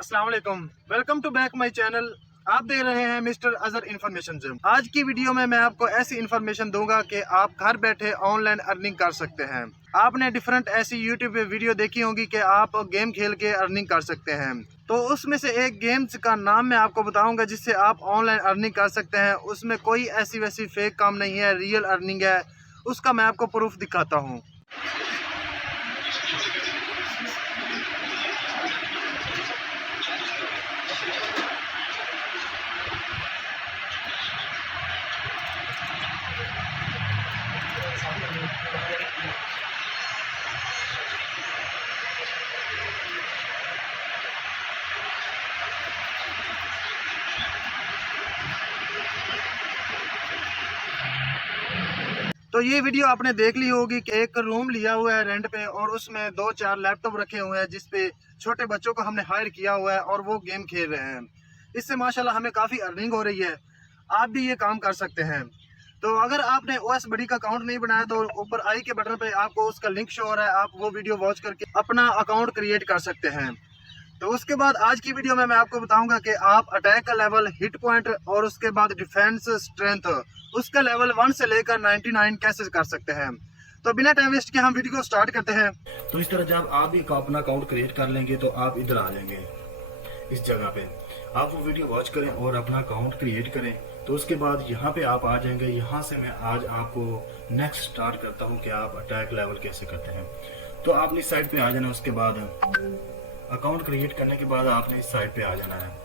अस्सलाम वालेकुम, welcome to back my channel. आप देख रहे हैं मिस्टर अजहर इन्फॉर्मेशन जिम। आज की वीडियो में मैं आपको ऐसी इन्फॉर्मेशन दूंगा कि आप घर बैठे ऑनलाइन अर्निंग कर सकते हैं। आपने डिफरेंट ऐसी यूट्यूब पे वीडियो देखी होंगी कि आप गेम खेल के अर्निंग कर सकते हैं। तो उसमें से एक गेम्स का नाम मैं आपको बताऊंगा जिससे आप ऑनलाइन अर्निंग कर सकते हैं। उसमें कोई ऐसी वैसी फेक काम नहीं है, रियल अर्निंग है। उसका मैं आपको प्रूफ दिखाता हूँ। तो ये वीडियो आपने देख ली होगी कि एक रूम लिया हुआ है रेंट पे और उसमें 2-4 लैपटॉप रखे हुए हैं जिसपे छोटे बच्चों को हमने हायर किया हुआ है और वो गेम खेल रहे हैं। इससे माशाल्लाह हमें काफ़ी अर्निंग हो रही है। आप भी ये काम कर सकते हैं। तो अगर आपने ओएस बडी का अकाउंट नहीं बनाया तो ऊपर आई के बटन पे आपको उसका लिंक शो हो रहा है, आप वो वीडियो वॉच करके अपना अकाउंट क्रिएट कर सकते हैं। तो उसके बाद आज की वीडियो में मैं आपको बताऊंगा कि आप अटैक का लेवल, हिट पॉइंट और उसके बाद डिफेंस स्ट्रेंथ उसका लेवल 1 से लेकर 99 कैसे कर सकते हैं। तो बिना टाइम वेस्ट के हम वीडियो को स्टार्ट करते हैं। तो इस तरह जब आप भी अपना अकाउंट क्रिएट कर लेंगे तो आप इधर आ जाएंगे, इस जगह पे आप वो वीडियो वॉच करें और अपना अकाउंट क्रिएट करें। तो उसके बाद यहाँ पे आप आ जाएंगे। यहाँ से मैं आज आपको नेक्स्ट स्टार्ट करता हूँ कि आप अटैक लेवल कैसे करते हैं। तो आपने इस साइड पे आ जाना। उसके बाद अकाउंट क्रिएट करने के बाद आपने इस साइड पे आ जाना है।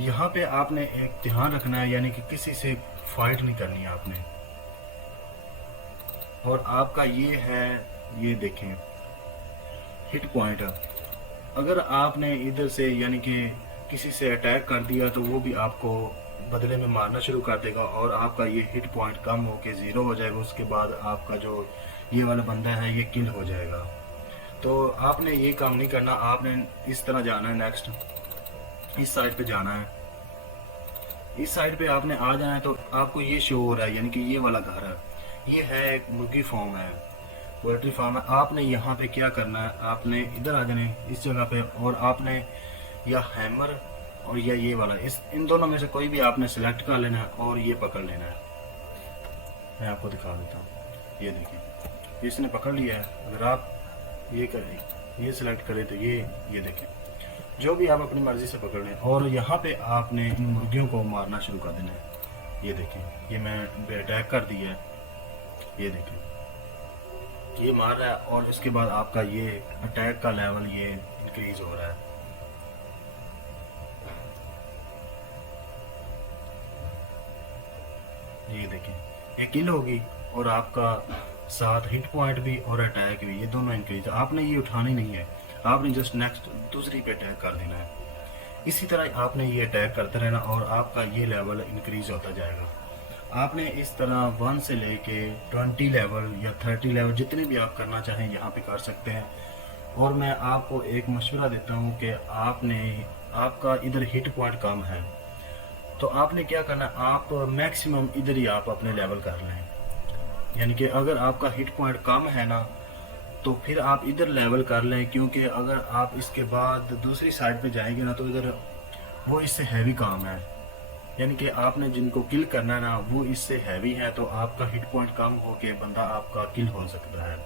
यहाँ पे आपने एक ध्यान रखना है, यानी कि किसी से फाइट नहीं करनी है आपने। और आपका ये है, ये देखें हिट पॉइंट। अगर आपने इधर से यानी कि किसी से अटैक कर दिया तो वो भी आपको बदले में मारना शुरू कर देगा और आपका ये हिट पॉइंट कम होके 0 हो जाएगा। उसके बाद आपका जो ये वाला बंदा है ये किल हो जाएगा। तो आपने ये काम नहीं करना, आपने इस तरह जाना है। नेक्स्ट इस साइड पे जाना है। इस साइड पे आपने आ जाना है। तो आपको ये शो हो रहा है, यानी कि ये वाला घर है, ये है एक मुर्गी फार्म है, पोल्ट्री फार्म है। आपने यहाँ पे क्या करना है, आपने इधर आ जाना है इस जगह पे और आपने या हैमर और या ये वाला, इन दोनों में से कोई भी आपने सिलेक्ट कर लेना है और ये पकड़ लेना है। मैं आपको दिखा देता हूँ। ये देखिए इसने पकड़ लिया है। अगर आप ये करें, ये सिलेक्ट करें तो ये देखें, जो भी आप अपनी मर्जी से पकड़ लें। और यहाँ पे आपने इन मुर्गियों को मारना शुरू कर देना है। ये देखें, ये मैं अटैक कर दिया है, ये देखें ये मार रहा है। और इसके बाद आपका ये अटैक का लेवल ये इंक्रीज हो रहा है। ये देखें ये किल होगी और आपका साथ हिट पॉइंट भी और अटैक भी, ये दोनों इंक्रीज। आपने ये उठानी नहीं है, आपने जस्ट नेक्स्ट दूसरी पे अटैक कर देना है। इसी तरह आपने ये अटैक करते रहना और आपका ये लेवल इंक्रीज होता जाएगा। आपने इस तरह 1 से लेके 20 लेवल या 30 लेवल जितने भी आप करना चाहें यहाँ पे कर सकते हैं। और मैं आपको एक मशवरा देता हूँ कि आपका इधर हिट पॉइंट कम है तो आपने क्या करना, आप मैक्सिमम इधर ही आप अपने लेवल कर लें। यानी कि अगर आपका हिट पॉइंट कम है ना तो फिर आप इधर लेवल कर लें, क्योंकि अगर आप इसके बाद दूसरी साइड पे जाएंगे ना तो इधर वो इससे हैवी काम है। यानी कि आपने जिनको किल करना है ना वो इससे हैवी है, तो आपका हिट पॉइंट कम होके बंदा आपका किल हो सकता है।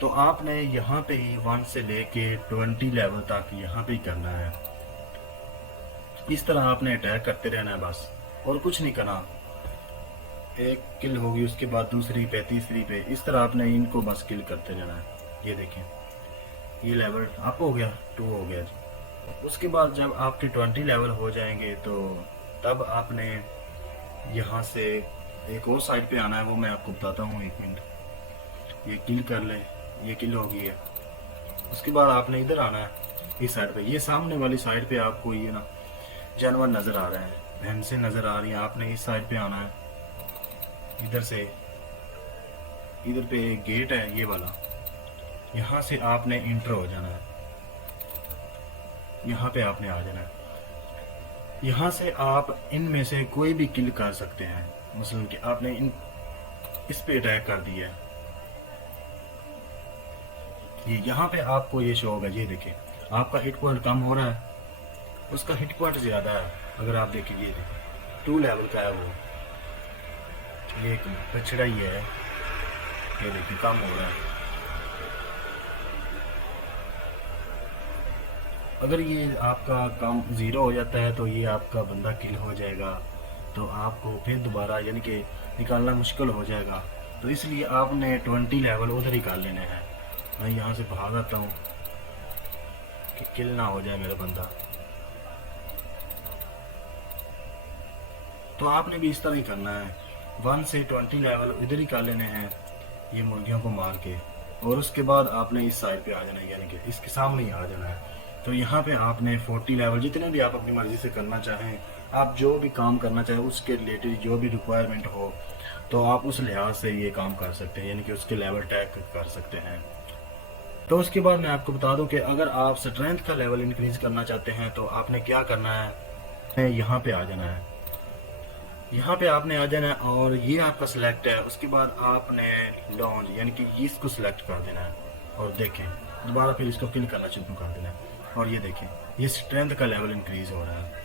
तो आपने यहाँ पे ही 1 से लेके 20 लेवल तक यहाँ पे ही करना है। इस तरह आपने अटैक करते रहना है बस, और कुछ नहीं करना। एक किल होगी, उसके बाद दूसरी पे, तीसरी पे, इस तरह आपने इनको बस किल करते रहना है। ये देखें ये लेवल अप हो गया, 2 हो गया जी। उसके बाद जब आपके 20 लेवल हो जाएंगे तो तब आपने यहाँ से एक और साइड पे आना है, वो मैं आपको बताता हूँ। 1 मिनट, ये किल कर ले, ये किल हो गई है। उसके बाद आपने इधर आना है इस साइड पे। ये सामने वाली साइड पे आपको ये ना जानवर नजर आ रहे हैं, भैंसें नजर आ रही हैं। आपने इस साइड पे आना है, इधर से, इधर पे एक गेट है ये वाला, यहाँ से आपने इंटर हो जाना है। यहाँ पे आपने आ जाना है। यहाँ से आप इनमें से कोई भी किल कर सकते हैं। मसलन कि आपने इस पे अटैक कर दिया है, ये यहाँ पे आपको ये शो होगा। ये देखिए आपका हिट पॉइंट कम हो रहा है उसका हिट पॉइंट ज़्यादा है। अगर आप देखिए 2 लेवल का है वो, ये एक बछड़ा ही है, ये देखिए कम हो रहा है। अगर ये आपका काम 0 हो जाता है तो ये आपका बंदा किल हो जाएगा, तो आपको फिर दोबारा यानी कि निकालना मुश्किल हो जाएगा। तो इसलिए आपने 20 लेवल उधर ही कर लेने हैं। मैं यहाँ से भाग आता हूँ कि किल ना हो जाए मेरा बंदा। तो आपने भी इस तरह ही करना है, 1 से 20 लेवल इधर ही कर लेने हैं ये मुर्गियों को मार के, और उसके बाद आपने इस साइड पे आ जाना है, यानी कि इसके सामने ही आ जाना है। तो यहाँ पे आपने 40 लेवल जितने भी आप अपनी मर्जी से करना चाहें, आप जो भी काम करना चाहें उसके रिलेटेड जो भी रिक्वायरमेंट हो, तो आप उस लिहाज से ये काम कर सकते हैं, यानी कि उसके लेवल टैग कर सकते हैं। तो उसके बाद मैं आपको बता दूं कि अगर आप स्ट्रेंथ का लेवल इंक्रीज करना चाहते हैं तो आपने क्या करना है, यहाँ पे आ जाना है, यहाँ पे आपने आ जाना है और ये आपका सिलेक्ट है। उसके बाद आपने लॉन्च यानी कि इसको सिलेक्ट कर देना है, और देखें दोबारा फिर इसको किल करना शुरू कर देना है, और ये देखें ये स्ट्रेंथ का लेवल इंक्रीज हो रहा है।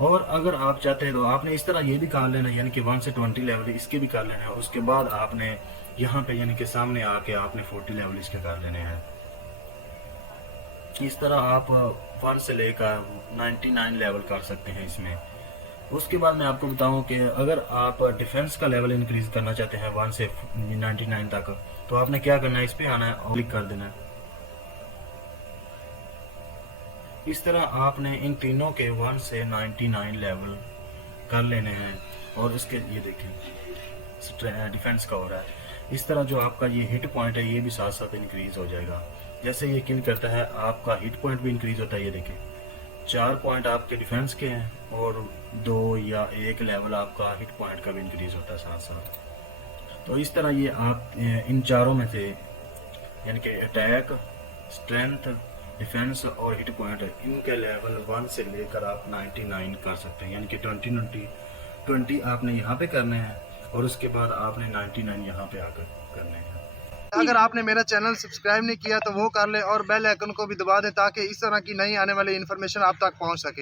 और अगर आप चाहते हैं तो आपने इस तरह ये भी कर लेना है, यानी कि 1 से 20 लेवल इसके भी कर लेना है। उसके बाद आपने यहाँ पे यानी कि सामने आके आपने 40 लेवल इसके कर लेने हैं। इस तरह आप 1 से लेकर 99 लेवल कर सकते हैं इसमें। उसके बाद मैं आपको बताऊं कि अगर आप डिफेंस का लेवल इंक्रीज करना चाहते हैं 1 से 99 तक, तो आपने क्या करना है, इस पे आना है और क्लिक कर देना है। इस तरह आपने इन तीनों के 1 से 99 लेवल कर लेने हैं, और इसके ये देखें डिफेंस का हो रहा है। इस तरह जो आपका ये हिट पॉइंट है ये भी साथ साथ इंक्रीज हो जाएगा। जैसे ये किल करता है आपका हिट पॉइंट भी इंक्रीज होता है। ये देखें 4 पॉइंट आपके डिफेंस के हैं और 2 या 1 लेवल आपका हिट पॉइंट का भी इंक्रीज होता है साथ साथ। तो इस तरह ये आप इन चारों में से यानी कि अटैक, स्ट्रेंथ, डिफेंस और हिट पॉइंट इनके लेवल 1 से लेकर आप 99 कर सकते हैं, यानी कि 20 आपने यहाँ पे करने हैं और उसके बाद आपने 99 यहाँ पे आकर करने हैं। अगर आपने मेरा चैनल सब्सक्राइब नहीं किया तो वो कर ले और बेल आइकन को भी दबा दें ताकि इस तरह की नई आने वाली इन्फॉर्मेशन आप तक पहुंच सके।